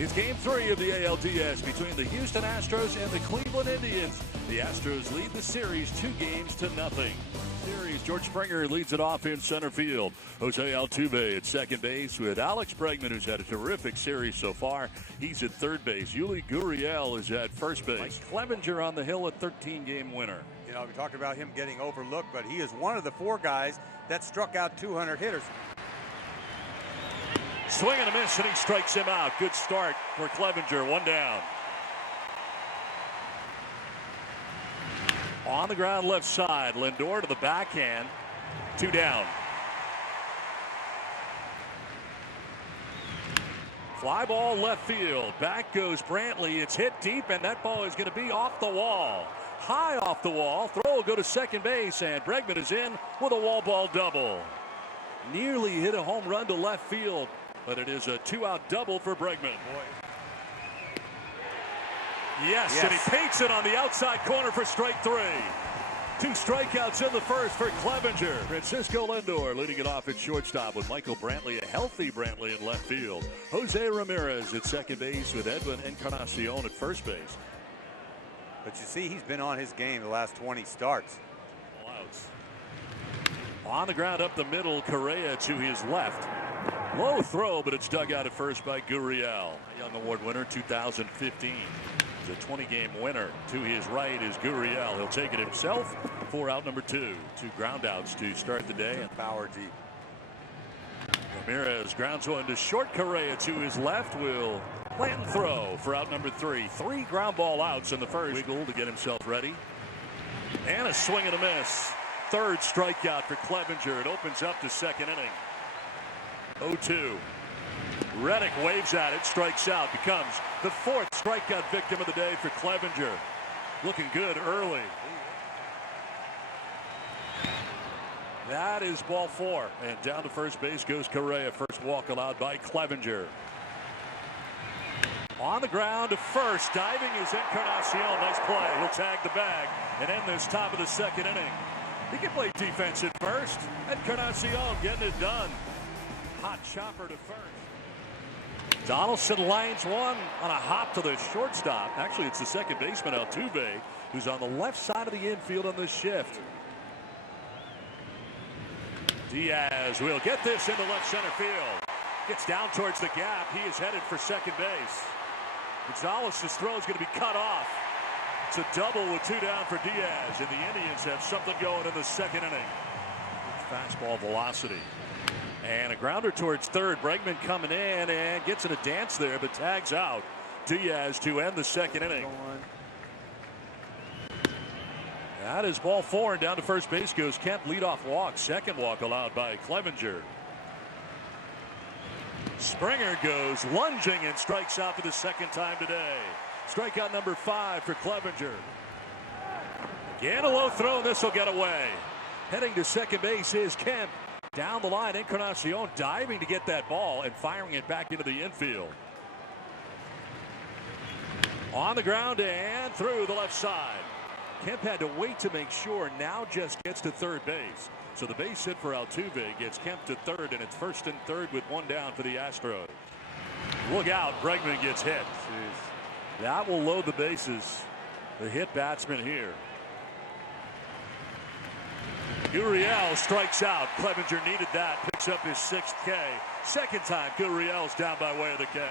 It's Game 3 of the ALDS between the Houston Astros and the Cleveland Indians. The Astros lead the series 2-0. Series, George Springer leads it off in center field. Jose Altuve at second base with Alex Bregman, who's had a terrific series so far. He's at third base. Yuli Gurriel is at first base. Clevenger on the hill, a 13-game winner. You know, we talked about him getting overlooked, but he is one of the 4 guys that struck out 200 hitters. Swing and a miss, and he strikes him out. Good start for Clevenger, 1 down. On the ground left side, Lindor to the backhand, 2 down. Fly ball left field, back goes Brantley. It's hit deep, and that ball is going to be off the wall. High off the wall, throw will go to second base, and Bregman is in with a wall ball double. Nearly hit a home run to left field, but it is a 2-out double for Bregman. Yes, and he paints it on the outside corner for strike 3. 2 strikeouts in the first for Clevenger. Francisco Lindor leading it off at shortstop with Michael Brantley, a healthy Brantley in left field. Jose Ramirez at second base with Edwin Encarnacion at first base. But you see, he's been on his game the last 20 starts. On the ground up the middle, Correa to his left. Low throw, but it's dug out at first by Gurriel. Young Award winner 2015. He's a 20-game winner. To his right is Gurriel. He'll take it himself for out number 2. 2 ground outs to start the day. Power deep. Ramirez grounds one to short. Correa to his left will plant and throw for out number 3. 3 ground ball outs in the first. Wiggle to get himself ready. And a swing and a miss. 3rd strikeout for Clevenger. It opens up the second inning. 0-2. Reddick waves at it, strikes out, becomes the 4th strikeout victim of the day for Clevenger. Looking good early. That is ball 4, and down to first base goes Correa. First walk allowed by Clevenger. On the ground to first, diving is Encarnacion. Nice play. He'll tag the bag and end this top of the second inning. He can play defense at first. Encarnacion getting it done. Hot chopper to first. Donaldson lines one on a hop to the shortstop. Actually, it's the second baseman, Altuve, who's on the left side of the infield on this shift. Diaz will get this into left center field. Gets down towards the gap. He is headed for second base. Gonzalez's throw is going to be cut off. It's a double with 2 down for Diaz, and the Indians have something going in the second inning. Fastball velocity. And a grounder towards third. Bregman coming in and gets in a dance there, but tags out. Diaz to end the second inning. That is ball 4, and down to first base goes Kemp. Leadoff walk. Second walk allowed by Clevenger. Springer goes lunging and strikes out for the second time today. Strikeout number 5 for Clevenger. Again, a low throw, and this will get away. Heading to second base is Kemp. Down the line, Encarnacion diving to get that ball and firing it back into the infield. On the ground and through the left side. Kemp had to wait to make sure, now just gets to third base. So the base hit for Altuve gets Kemp to third, and it's 1st and 3rd with 1 down for the Astros. Look out, Bregman gets hit. Jeez. That will load the bases. The hit batsman here. Gurriel strikes out. Clevenger needed that. Picks up his 6th K. Second time Gurriel's down by way of the K.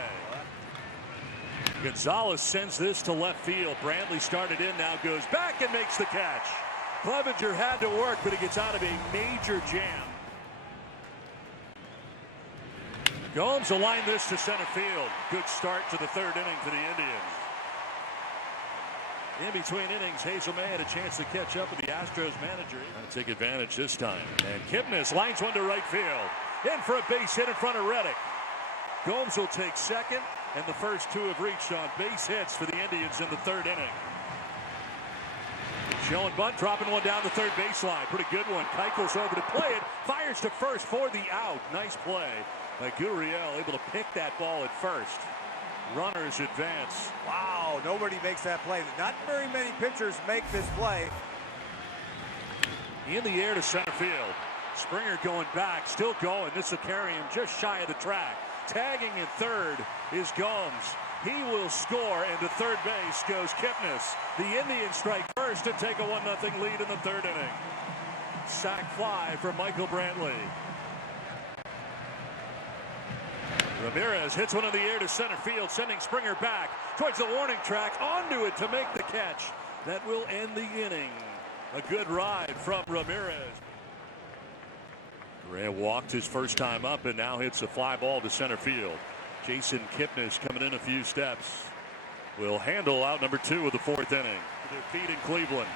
Gonzalez sends this to left field. Brantley started in, now goes back and makes the catch. Clevenger had to work, but he gets out of a major jam. Gomes will line this to center field. Good start to the 3rd inning for the Indians. In between innings, Hazel May had a chance to catch up with the Astros manager. Trying to take advantage this time. And Kipnis lines one to right field. In for a base hit in front of Reddick. Gomes will take second, and the first 2 have reached on base hits for the Indians in the 3rd inning. Showing bunt, dropping one down the third baseline. Pretty good one. Keuchel's over to play it. Fires to first for the out. Nice play by Gurriel, able to pick that ball at first. Runners advance. Wow, nobody makes that play. Not very many pitchers make this play. In the air to center field. Springer going back, still going. This will carry him just shy of the track. Tagging at third is Gomes. He will score, and to third base goes Kipnis. The Indians strike first to take a 1-0 lead in the third inning. Sac fly for Michael Brantley. Ramirez hits one in the air to center field, sending Springer back towards the warning track, onto it to make the catch. That will end the inning. A good ride from Ramirez. Correa walked his first time up and now hits a fly ball to center field. Jason Kipnis coming in a few steps. Will handle out number 2 of the 4th inning. Their feet in Cleveland.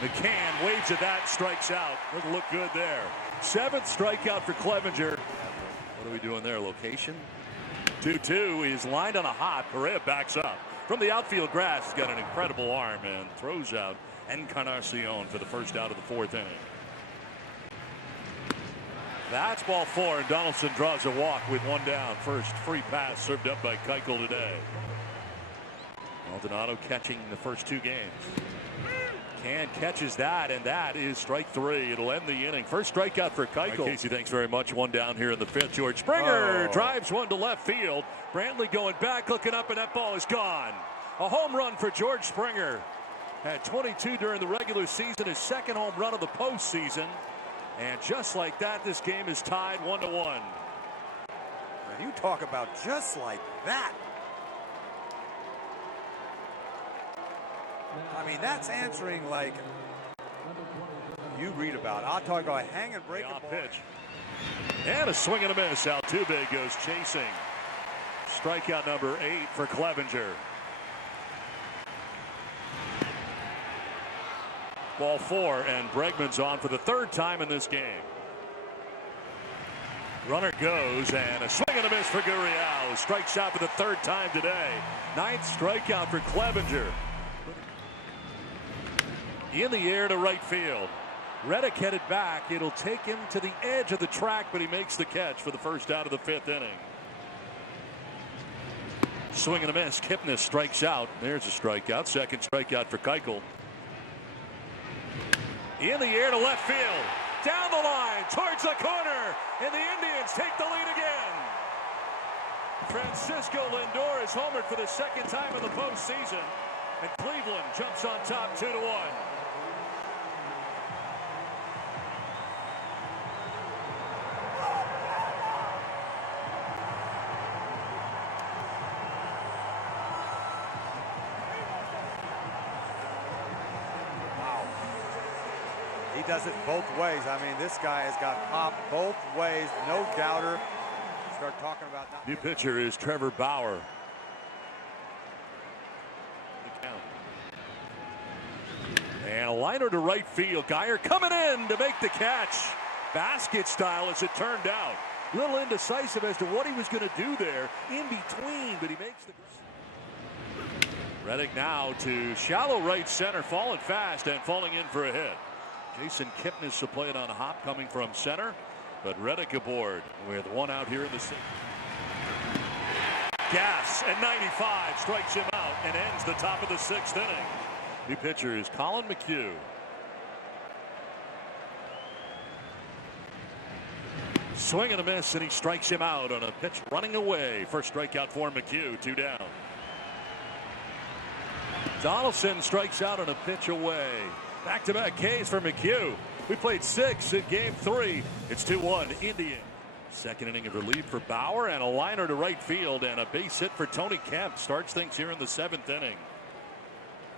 McCann waves at that, strikes out. Doesn't look good there. 7th strikeout for Clevenger. What are we doing there? Location? 2-2. He's lined on a hop. Correa backs up. From the outfield grass, he's got an incredible arm and throws out Encarnacion for the first out of the 4th inning. That's ball 4, and Donaldson draws a walk with 1 down. First free pass served up by Keuchel today. Maldonado catching the first 2 games. Can catches that, and that is strike 3. It'll end the inning. First strikeout for Keuchel. Casey, thanks very much. 1 down here in the 5th. George Springer drives one to left field. Brantley going back, looking up, and that ball is gone. A home run for George Springer. Had 22 during the regular season, his 2nd home run of the postseason. And just like that, this game is tied 1-1. Now you talk about just like that. I mean, that's answering like you read about. I'll talk about hang and break a pitch. And a swing and a miss. Altuve goes chasing. Strikeout number 8 for Clevenger. Ball 4, and Bregman's on for the 3rd time in this game. Runner goes, and a swing and a miss for Gurriel. Strikes out for the 3rd time today. 9th strikeout for Clevenger. In the air to right field. Reddick headed back. It'll take him to the edge of the track, but he makes the catch for the first out of the 5th inning. Swing and a miss. Kipnis strikes out. There's a strikeout. 2nd strikeout for Keuchel. In the air to left field. Down the line towards the corner. And the Indians take the lead again. Francisco Lindor is homered for the 2nd time in the postseason. And Cleveland jumps on top 2-1. He does it both ways. I mean, this guy has got pop both ways, no doubter. Start talking about new pitcher is Trevor Bauer. And a liner to right field. Geyer coming in to make the catch. Basket style as it turned out. A little indecisive as to what he was going to do there in between, but he makes the. Reddick now to shallow right center, falling fast and falling in for a hit. Jason Kipnis will play it on a hop coming from center, but Reddick aboard with 1 out here in the 6th. Gas at 95 strikes him out and ends the top of the 6th inning. New pitcher is Colin McHugh. Swing and a miss, and he strikes him out on a pitch running away. First strikeout for McHugh, 2 down. Donaldson strikes out on a pitch away. Back-to-back Ks for McHugh. We played 6 in game 3. It's 2-1 Indian. 2nd inning of relief for Bauer, and a liner to right field, and a base hit for Tony Kemp. Starts things here in the 7th inning.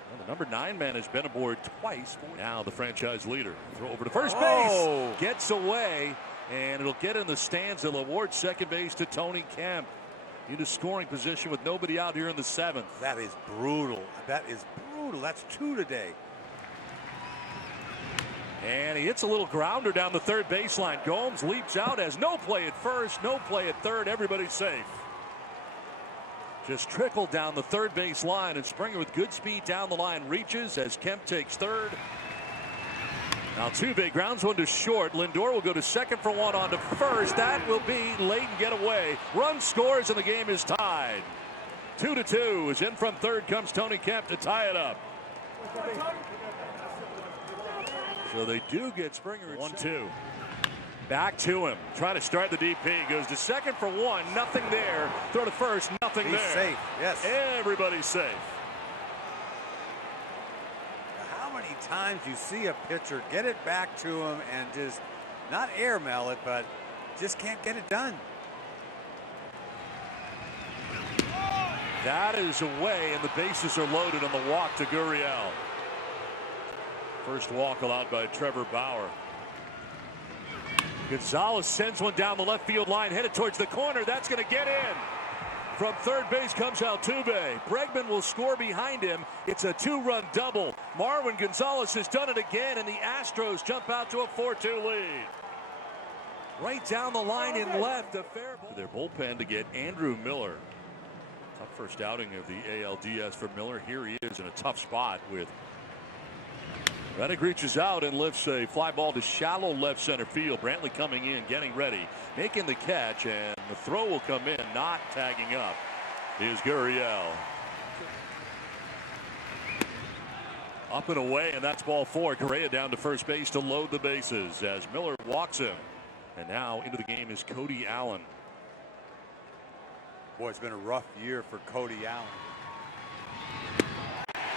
Well, the number 9 man has been aboard twice. Now the franchise leader. Throw over to first base. Gets away, and it'll get in the stands. They'll award second base to Tony Kemp. Into scoring position with nobody out here in the 7th. That is brutal. That is brutal. That's 2 today. And he hits a little grounder down the 3rd baseline. Gomes leaps out, has no play at first, no play at 3rd. Everybody's safe. Just trickled down the 3rd base line, and Springer with good speed down the line reaches as Kemp takes 3rd. Altuve grounds one to short. Lindor will go to 2nd for 1 on to 1st. That will be late and get away. Run scores, and the game is tied. 2-2 as in from 3rd comes Tony Kemp to tie it up. So they do get Springer. 1-2. Back to him. Trying to start the DP. Goes to second for one. Nothing there. Throw to first. Nothing He's there. safe. Yes. Everybody's safe. How many times you see a pitcher get it back to him and just not airmail it, but just can't get it done. That is away, and the bases are loaded on the walk to Gurriel. First walk allowed by Trevor Bauer. Gonzalez sends one down the left field line, headed towards the corner. That's going to get in. From third base comes Altuve. Bregman will score behind him. It's a two-run double. Marwin Gonzalez has done it again, and the Astros jump out to a 4-2 lead. Right down the line in left. A fair ball. Their bullpen to get Andrew Miller. Tough first outing of the ALDS for Miller. Here he is in a tough spot with Reddick reaches out and lifts a fly ball to shallow left center field. Brantley coming in, getting ready, making the catch, and the throw will come in, not tagging up. Here's Gurriel. Up and away, and that's ball four. Correa down to first base to load the bases as Miller walks him. And now into the game is Cody Allen. Boy, it's been a rough year for Cody Allen.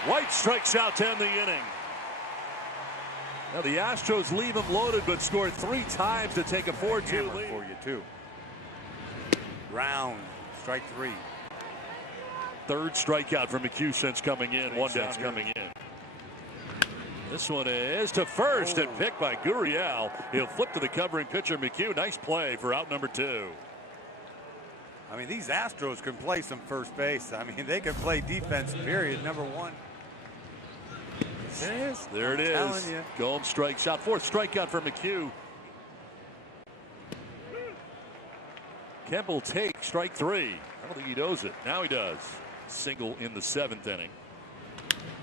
White strikes out to end the inning. Now the Astros leave him loaded, but score three times to take a 4-2 lead. For you too. Round, strike three. Third strikeout for McHugh since coming in. One down coming in. This one is to first and picked by Gurriel. He'll flip to the covering pitcher McHugh. Nice play for out number two. I mean, these Astros can play some first base. I mean, they can play defense, period. Number one. Yes, there it is. Gomes strikes out. Fourth strikeout for McHugh. Kemp will take strike three. I don't think he knows it. Now he does. Single in the seventh inning.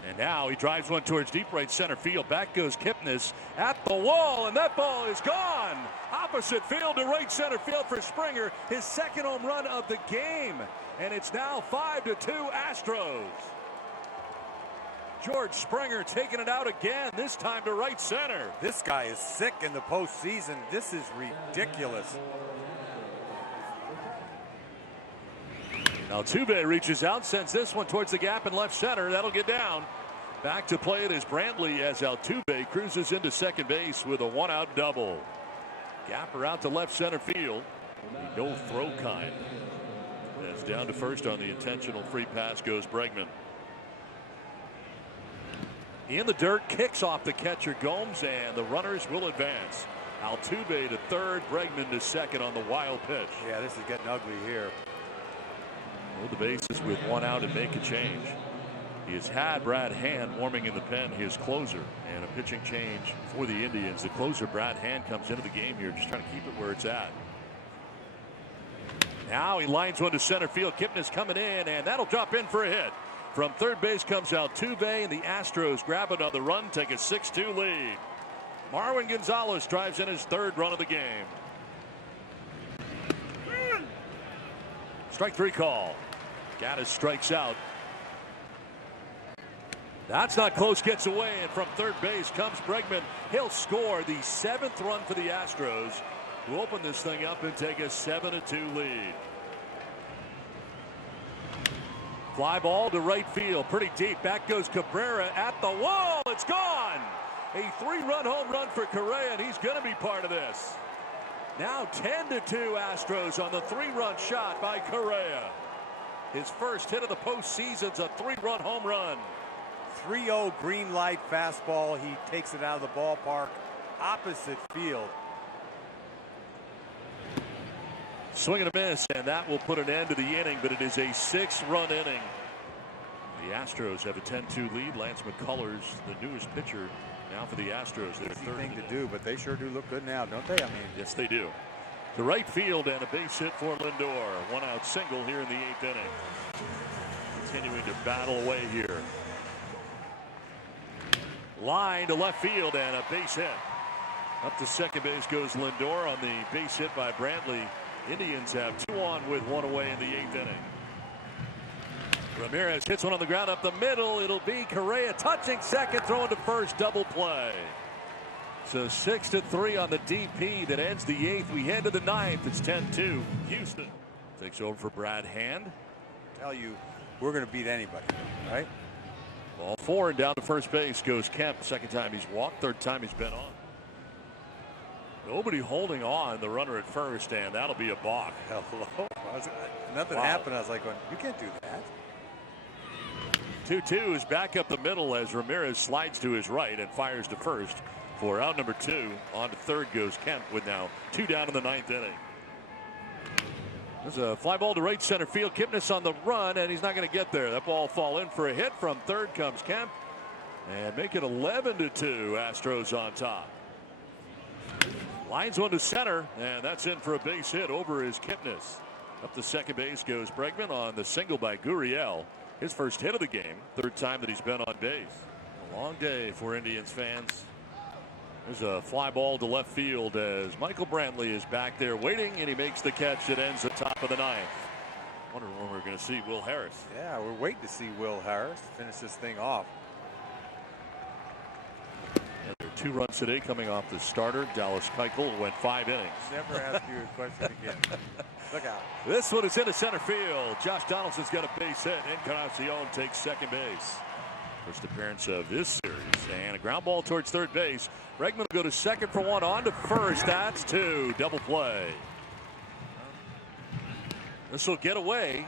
And now he drives one towards deep right center field. Back goes Kipnis at the wall, and that ball is gone. Opposite field to right center field for Springer. His second home run of the game. And it's now 5-2 Astros. George Springer taking it out again, this time to right center. This guy is sick in the postseason. This is ridiculous. Altuve reaches out, sends this one towards the gap in left center. That'll get down. Back to play it is Brantley as Altuve cruises into second base with a one-out double. Gapper out to left center field. The no throw kind. As down to first on the intentional free pass goes Bregman. In the dirt, kicks off the catcher Gomes, and the runners will advance. Altuve to third, Bregman to second on the wild pitch. Yeah, this is getting ugly here. Load the bases with one out and make a change. He has had Brad Hand warming in the pen, his closer, and a pitching change for the Indians. The closer, Brad Hand, comes into the game here, just trying to keep it where it's at. Now he lines one to center field. Kipnis coming in, and that'll drop in for a hit. From third base comes Altuve, and the Astros grab another run, take a 6-2 lead. Marwin Gonzalez drives in his third run of the game. Strike three call. Gaddis strikes out. That's not close, gets away, and from third base comes Bregman. He'll score the seventh run for the Astros, who open this thing up and take a 7-2 lead. Fly ball to right field, pretty deep. Back goes Cabrera at the wall. It's gone. A three-run home run for Correa, and he's going to be part of this. Now 10-2 Astros on the three-run shot by Correa. His first hit of the postseason's a three-run home run. 3-0 green light fastball. He takes it out of the ballpark, opposite field. Swing and a miss, and that will put an end to the inning, but it is a 6-run inning. The Astros have a 10-2 lead. Lance McCullers, the newest pitcher now for the Astros. Their Easy third thing to do, but they sure do look good now, don't they? I mean, yes, they do. To right field and a base hit for Lindor. One out single here in the 8th inning. Continuing to battle away here. Line to left field and a base hit. Up to second base goes Lindor on the base hit by Brantley. Indians have 2 on with 1 away in the 8th inning. Ramirez hits one on the ground up the middle. It'll be Correa touching second, throwing to first, double play. So 6-3 on the DP that ends the 8th. We head to the 9th. It's 10-2. Houston takes over for Brad Hand. Tell you, we're going to beat anybody, right? Ball 4 and down to first base goes Kemp. Second time he's walked, third time he's been on. Nobody holding on the runner at first, and that'll be a balk. Hello. Nothing happened. I was like, you can't do that. 2-2 is back up the middle as Ramirez slides to his right and fires to first for out number 2. On to third goes Kemp with now 2 down in the 9th inning. There's a fly ball to right center field. Kipnis on the run, and he's not going to get there. That ball will fall in for a hit. From third comes Kemp, and make it 11-2. Astros on top. Lines one to center, and that's in for a base hit. Over is Kipnis. Up to second base goes Bregman on the single by Gurriel. His first hit of the game. Third time that he's been on base. A long day for Indians fans. There's a fly ball to left field as Michael Brantley is back there waiting, and he makes the catch that ends the top of the 9th. Wonder when we're going to see Will Harris. Yeah, we're waiting to see Will Harris finish this thing off. And there are 2 runs today coming off the starter. Dallas Keuchel went 5 innings. Never ask you a question again. Look out. This one is into center field. Josh Donaldson's got a base hit. Encarnacion takes second base. First appearance of this series, and a ground ball towards third base. Bregman will go to second for 1, on to first. That's 2. Double play. This will get away.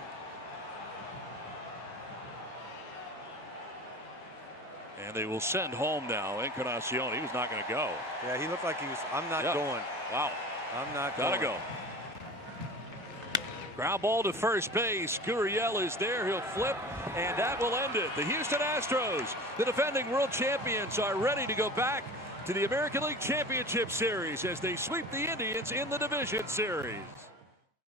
And they will send home now Encarnacion. He was not going to go. Yeah, he looked like he was. I'm not going. Wow. I'm not Gotta going. go. Ground ball to first base. Gurriel is there. He'll flip, and that will end it. The Houston Astros, the defending world champions, are ready to go back to the American League Championship Series as they sweep the Indians in the Division Series.